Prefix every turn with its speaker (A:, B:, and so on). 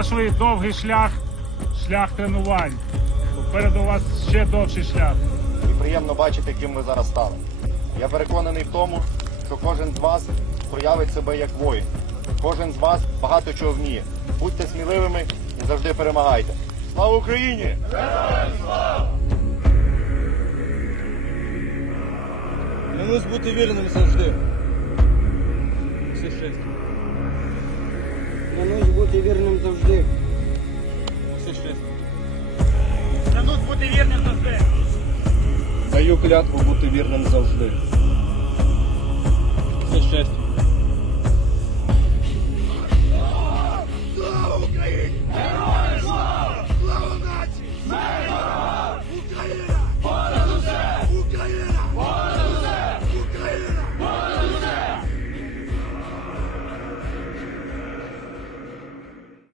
A: пройшли довгий шлях, шлях тренувань. Попереду у вас ще довший шлях.
B: І приємно бачити, ким ви зараз стали. Я переконаний в тому, що кожен з вас проявить себе як воїн. Кожен з вас багато чого вміє. Будьте сміливими і завжди перемагайте. Слава Україні!
C: Клянусь бути вірним завжди. Все щастя.
D: Клянусь бути вірним завжди.
A: Бути вірним завжди.
C: Даю клятву бути вірним завжди.